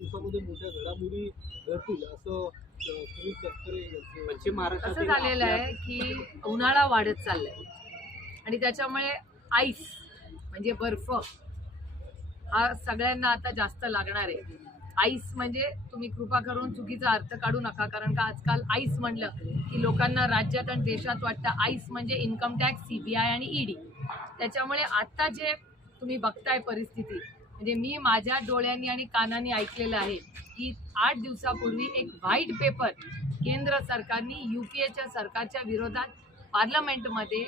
दिवसामध्ये मोठ्या घडामोडी घडतील असं पश्चिम महाराष्ट्रात असं झालेलं आहे की उन्हाळा वाढत चाललाय. आणि त्याच्यामुळे आईस म्हणजे बर्फ हा सगळ्यांना आता जास्त लागणार आहे. आईस म्हणजे तुम्ही कृपा करून चुकीचा अर्थ काढू नका कारण का आजकाल आईस म्हणलं की लोकांना राज्यात आणि देशात वाटतं आईस म्हणजे इन्कम टॅक्स सीबीआय आणि ईडी त्याच्यामुळे आता जे तुम्ही बघताय परिस्थिती म्हणजे मी माझ्या डोळ्यांनी आणि कानांनी ऐकलेलं आहे की आठ दिवसापूर्वी एक व्हाईट पेपर केंद्र सरकारने यू पी एच्या सरकारच्या विरोधात पार्लमेंटमध्ये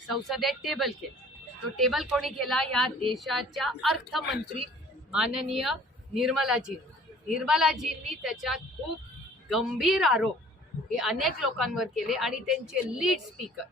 संसदेत टेबल केलं. तो टेबल कोणी केला? या देशाच्या अर्थमंत्री माननीय निर्मलाजी. निर्मलाजींनी त्याच्यात खूप गंभीर आरोप हे अनेक लोकांवर केले आणि त्यांचे लीड स्पीकर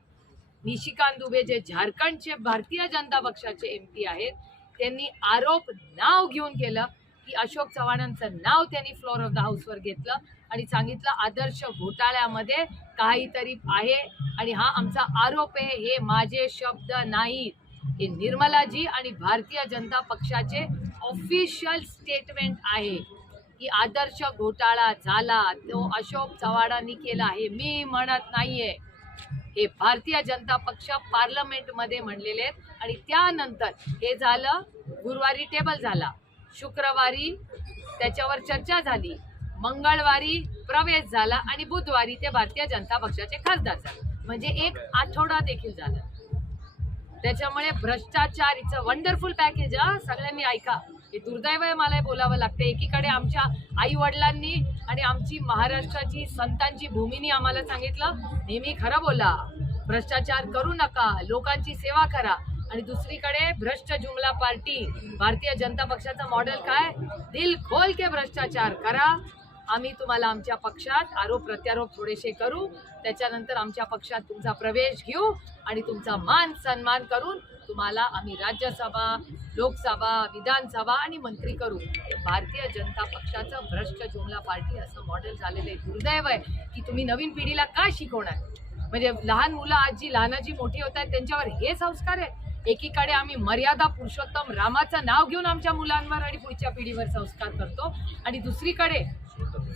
निशिकांत दुबे जे झारखंडचे भारतीय जनता पक्षाचे एम पी आहेत त्यांनी आरोप नाव घेऊन केलं की अशोक चव्हाणांचं नाव त्यांनी फ्लोर ऑफ द हाऊसवर घेतलं आणि सांगितलं आदर्श घोटाळ्यामध्ये काहीतरी आहे आणि हा आमचा आरोप आहे हे माझे शब्द नाहीत हे निर्मलाजी आणि भारतीय जनता पक्षाचे ऑफिशियल स्टेटमेंट आहे की आदर्श घोटाळा झाला तो अशोक चव्हाणांनी केला हे मी म्हणत नाहीये. हे भारतीय जनता पक्ष पार्लमेंटमध्ये म्हणलेले आहेत. आणि त्यानंतर हे झालं गुरुवारी टेबल झाला. शुक्रवारी त्याच्यावर चर्चा झाली. मंगळवारी प्रवेश झाला आणि बुधवारी ते भारतीय जनता पक्षाचे खासदार झाले. म्हणजे एक आठवडा देखील झाला. त्याच्यामुळे भ्रष्टाचारीचं वंडरफुल पॅकेज हा. सगळ्यांनी ऐका. हे दुर्दैव मला बोलावं लागतं एकीकडे आमच्या आई वडिलांनी आणि आमची महाराष्ट्राची संतांची भूमीनी आम्हाला सांगितलं नेहमी खरं बोला. भ्रष्टाचार करू नका. लोकांची सेवा करा. आणि दुसरीकडे भ्रष्ट जुमला पार्टी भारतीय जनता पक्षाचं मॉडेल काय? दिल खोल के भ्रष्टाचार करा. आम्ही तुम्हाला आमच्या पक्षात आरोप प्रत्यारोप थोडेसे करू. त्याच्यानंतर आमच्या पक्षात तुमचा प्रवेश घेऊ आणि तुमचा मान सन्मान करून तुम्हाला आम्ही राज्यसभा लोकसभा विधानसभा आणि मंत्री करू भारतीय जनता पक्षाचं भ्रष्ट जुमला पार्टी असं मॉडेल झालेलं आहे. दुर्दैव आहे की तुम्ही नवीन पिढीला काय शिकवणार? म्हणजे लहान मुलं आज जी लहानाची मोठी होत आहेत त्यांच्यावर हे संस्कार आहे. एकीकडे आम्ही मर्यादा पुरुषोत्तम रामाचं नाव घेऊन आमच्या मुलांवर आणि पुढच्या पिढीवर संस्कार करतो. आणि दुसरीकडे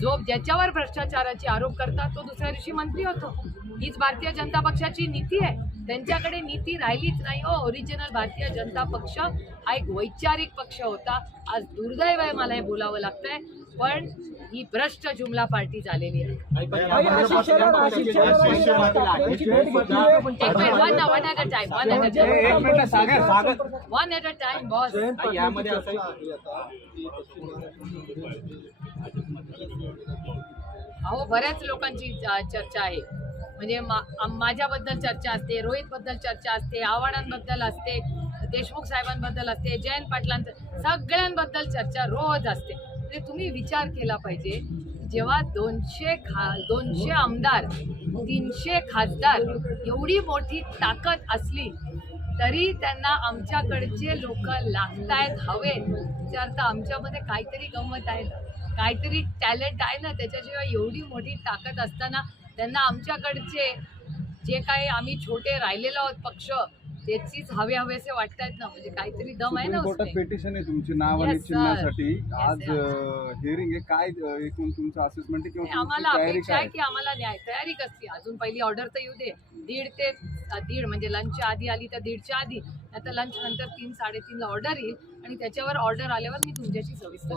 जो ज्याच्यावर भ्रष्टाचाराचे आरोप करतात तो दुसऱ्या दिवशी मंत्री होतो. हीच भारतीय जनता पक्षाची नीती आहे. त्यांच्याकडे नीती राहिलीच नाही हो. ओरिजिनल भारतीय जनता पक्ष हा एक वैचारिक पक्ष होता. आज दुर्दैव आहे मला हे बोलावं लागतंय. पण ही भ्रष्ट जुमला पार्टी झालेली आहे. One one at a time one at a एक time minute Sagar Sagar. One at a time boss यामध्ये अहो बऱ्याच लोकांची चर्चा आहे म्हणजे मा- माझ्याबद्दल चर्चा असते रोहितबद्दल चर्चा असते आव्हाडांबद्दल असते देशमुख साहेबांबद्दल असते जयंत पाटलांचं सगळ्यांबद्दल चर्चा रोज असते. म्हणजे तुम्ही विचार केला पाहिजे जेव्हा दोनशे खा दोनशे आमदार तीनशे खासदार एवढी मोठी ताकद असली तरी त्यांना आमच्याकडचे लोक लागतायत हवेत. त्याचा अर्थ आमच्यामध्ये काहीतरी गंमत आहे ना काहीतरी टॅलेंट आहे ना त्याच्याशिवाय एवढी मोठी ताकद असताना त्यांना आमच्याकडचे जे काही आम्ही छोटे राहिलेलो आहोत पक्ष त्याचीच हवे हवेसे वाटतायत ना. म्हणजे काहीतरी दम आहे ना कोर्टात. पेटिशन आहे तुमची नाव आणि Yes, sir. चिन्हासाठी. आज sir. हिअरिंग आहे. काय अ, एकूण तुमचं असेसमेंट आहे किंवा तुमची आम्हाला तयारी अपेक्षा काय? आहे की आम्हाला न्याय तयारी कसली? अजून पहिली ऑर्डर तर येऊ दे. दीड ते अ, दीड म्हणजे लंचच्या आधी आली तर दीडच्या आधी. नाही तर लंच नंतर तीन साडेतीनला ऑर्डर येईल. आणि त्याच्यावर ऑर्डर आल्यावर मी तुमच्याशी सविस्तर.